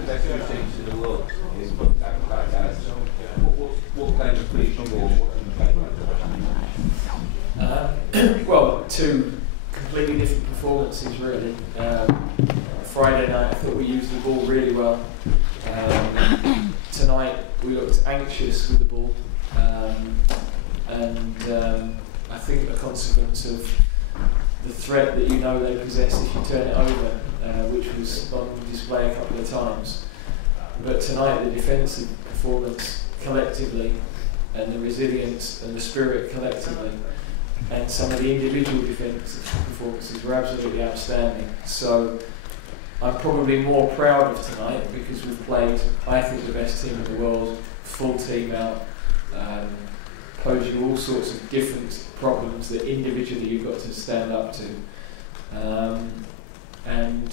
the best two teams in the world is back-to-back games. What kind of please you or what can you take? Well, two completely different performances, really. Friday night, I thought we used the ball really well. Tonight, we looked anxious with the ball, and I think a consequence of the threat that you know they possess if you turn it over, which was on display a couple of times. But tonight, the defensive performance collectively, and the resilience and the spirit collectively, and some of the individual defensive performances were absolutely outstanding. So I'm probably more proud of tonight because we've played, I think, the best team in the world, full team out, posed you all sorts of different problems that individually you've got to stand up to. And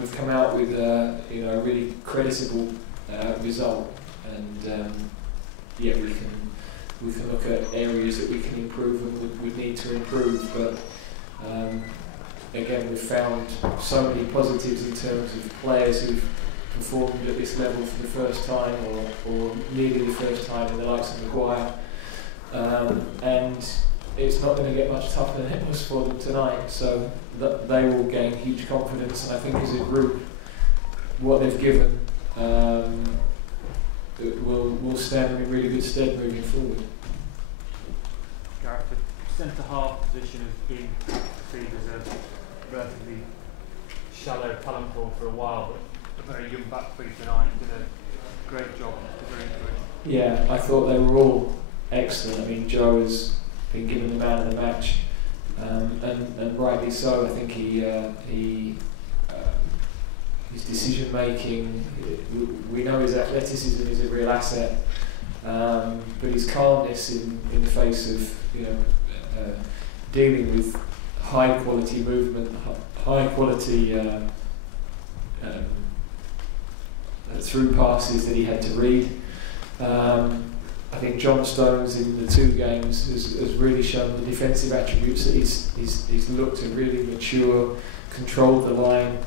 we've come out with a really creditable result, and yeah, we can look at areas that we can improve and we need to improve, but again, we've found so many positives in terms of players who've performed at this level for the first time or nearly the first time in the likes of Maguire, and it's not going to get much tougher than it was for them tonight, so they will gain huge confidence, and I think as a group what they've given will stand in really good stead moving forward. Gareth, the centre-half position has been perceived as a relatively shallow talent pool for a while, but a very young back three tonight did a great job. Yeah, I thought they were all excellent. I mean, Joe has been given the man of the match, and rightly so. I think his decision making, we know his athleticism is a real asset, but his calmness in the face of dealing with high quality movement, high quality through passes that he had to read. I think John Stones in the two games has really shown the defensive attributes that he's looked and really mature, controlled the line,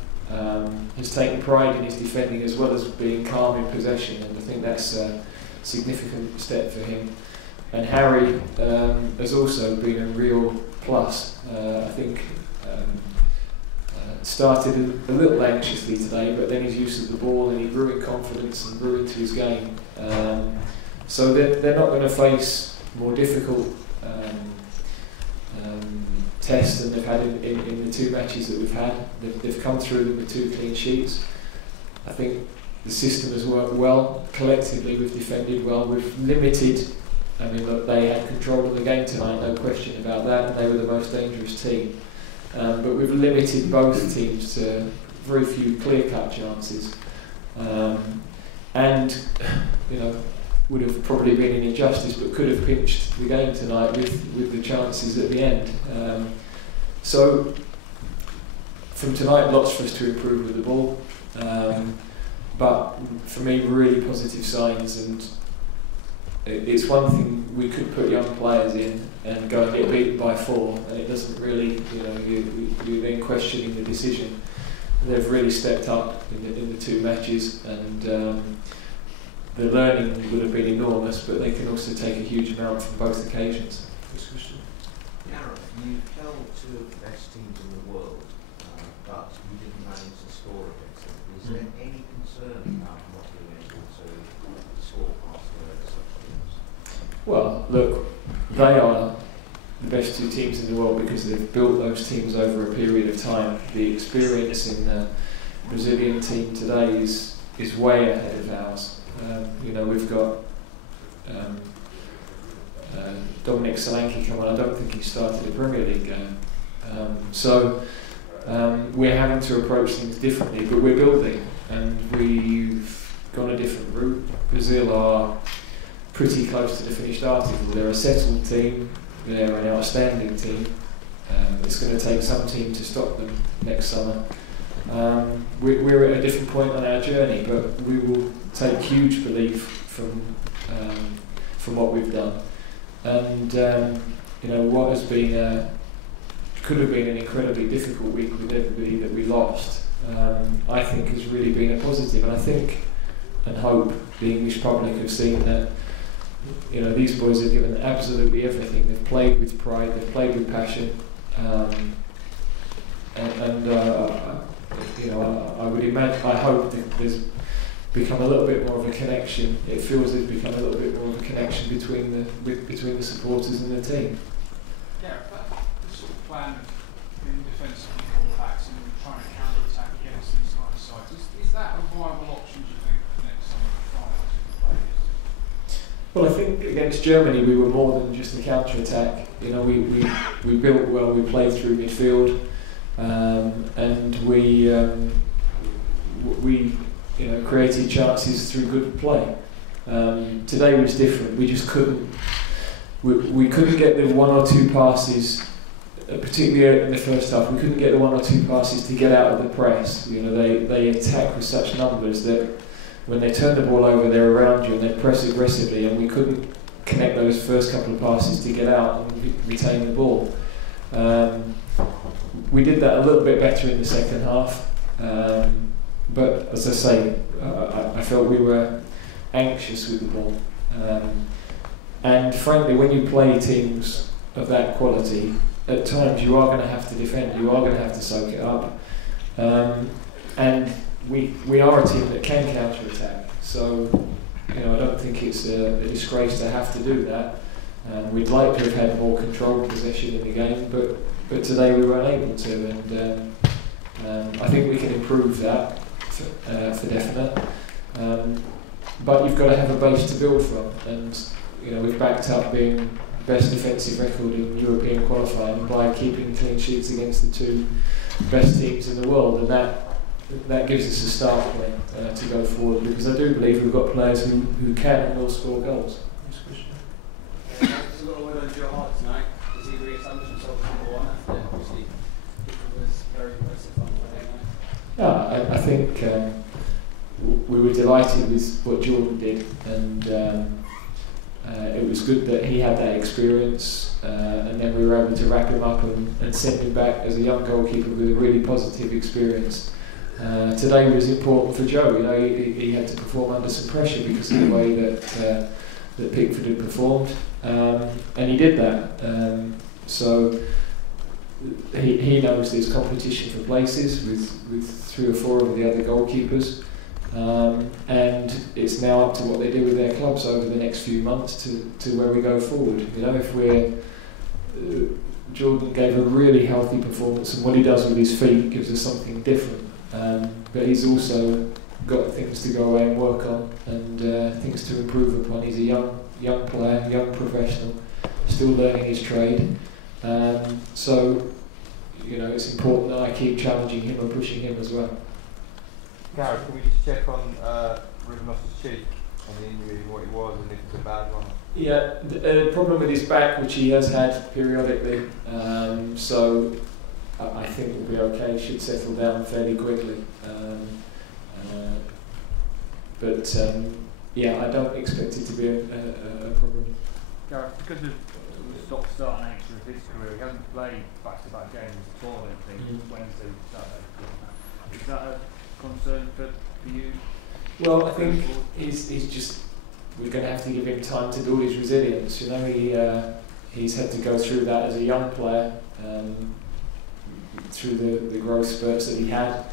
has taken pride in his defending as well as being calm in possession, and I think that's a significant step for him. And Harry has also been a real plus. I think started a little anxiously today, but then his use of the ball and he grew in confidence and grew into his game. So they're not going to face more difficult tests than they've had in the two matches that we've had. They've come through them with 2 clean sheets. I think the system has worked well. Collectively, we've defended well. We've limited. I mean, look, they had control of the game tonight, no question about that, and they were the most dangerous team. But we've limited both teams to very few clear-cut chances, and would have probably been an injustice, but could have pinched the game tonight with the chances at the end. So from tonight, lots for us to improve with the ball, but for me, really positive signs. And it's one thing we could put young players in and go and get beaten by 4, and it doesn't really, you're then questioning the decision. They've really stepped up in the 2 matches, and the learning would have been enormous, but they can also take a huge amount from both occasions. Gareth, you held 2 of the best teams in the world, but you didn't manage to score against them. Is there any concern about not being able to score past such teams? Well, look, they are the best 2 teams in the world because they've built those teams over a period of time. The experience in the Brazilian team today is way ahead of ours. We've got Dominic Solanke come on. I don't think he started a Premier League game. So we're having to approach things differently, but we're building, and we've gone a different route. Brazil are pretty close to the finished article. They're a settled team. They're an outstanding team. It's going to take some team to stop them next summer. We're at a different point on our journey, but we will take huge belief from what we've done. And what has been could have been an incredibly difficult week with everybody that we lost. I think has really been a positive, and I think and hope the English public have seen that, you know, these boys have given absolutely everything. They've played with pride, they've played with passion, you know, I would imagine, I hope that there's become a little bit more of a connection. It feels there's become a little bit more of a connection between the supporters and the team. Yeah, the sort of plan of being defensively compact and trying to counter-attack against these kind of sides, is that a viable option, do you think, for next summer for players? Well, I think against Germany we were more than just a counter-attack. You know, we built well, we played through midfield, and we you know, created chances through good play. Today was different. We just couldn't. We couldn't get the one or two passes, particularly in the first half. We couldn't get the one or two passes to get out of the press. You know, they attack with such numbers that when they turn the ball over, they're around you and they press aggressively, and we couldn't connect those first couple of passes to get out and retain the ball. We did that a little bit better in the second half, but as I say, I felt we were anxious with the ball. And frankly, when you play teams of that quality, at times you are going to have to defend, you are going to have to soak it up. And we are a team that can counter-attack, so you know, I don't think it's a disgrace to have to do that. We'd like to have had more controlled possession in the game, but today we were unable to, and I think we can improve that for definite. But you've got to have a base to build from, and you know, we've backed up being best defensive record in European qualifying by keeping clean sheets against the two best teams in the world, and that gives us a start point to go forward, because I do believe we've got players who can and will score goals. There's a lot of word on your heart tonight. Does he re-establish himself as number one after obviously it was very impressive on the day night? I think we were delighted with what Jordan did, and it was good that he had that experience, and then we were able to wrap him up and send him back as a young goalkeeper with a really positive experience. Today was important for Joe. You know, he had to perform under some pressure because of the way that Pickford had performed, and he did that. So he knows there's competition for places with 3 or 4 of the other goalkeepers, and it's now up to what they do with their clubs over the next few months to where we go forward. You know, if we're Jordan gave a really healthy performance, and what he does with his feet gives us something different. But he's also got things to go away and work on, and things to improve upon. He's a young player, young professional, still learning his trade. So, you know, it's important that I keep challenging him and pushing him as well. Gareth, can we just check on Ruben Loftus Cheek on the injury, what it was, and if it's a bad one? Yeah, the problem with his back, which he has had periodically, so I think we'll be okay. Should settle down fairly quickly. Yeah, I don't expect it to be a problem. Gareth, because of the stop-start nature of his career, he hasn't played back-to-back games at all, I don't think, Wednesday, Saturday. Is that a concern for you? Well, I think we're going to have to give him time to build his resilience. You know, he's had to go through that as a young player, through the growth spurts that he had.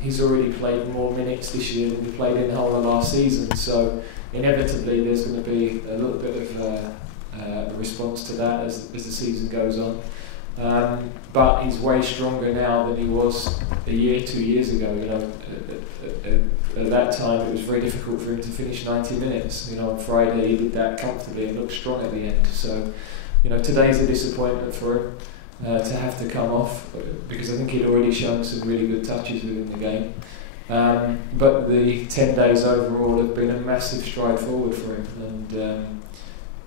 He's already played more minutes this year than he played in the whole of last season, so inevitably there's going to be a little bit of a response to that as the season goes on. But he's way stronger now than he was a year, 2 years ago. You know, at that time it was very difficult for him to finish 90 minutes. You know, on Friday he did that comfortably and looked strong at the end. So, you know, today's a disappointment for him to have to come off, because I think he'd already shown some really good touches within the game. But the 10 days overall have been a massive stride forward for him, and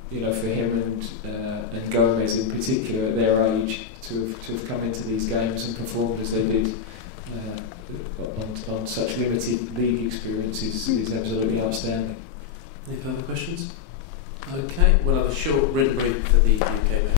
you know, for him and Gomez in particular at their age to have come into these games and performed as they did on such limited league experiences is absolutely outstanding. Any further questions? Okay, we'll have a short written brief for the UK match.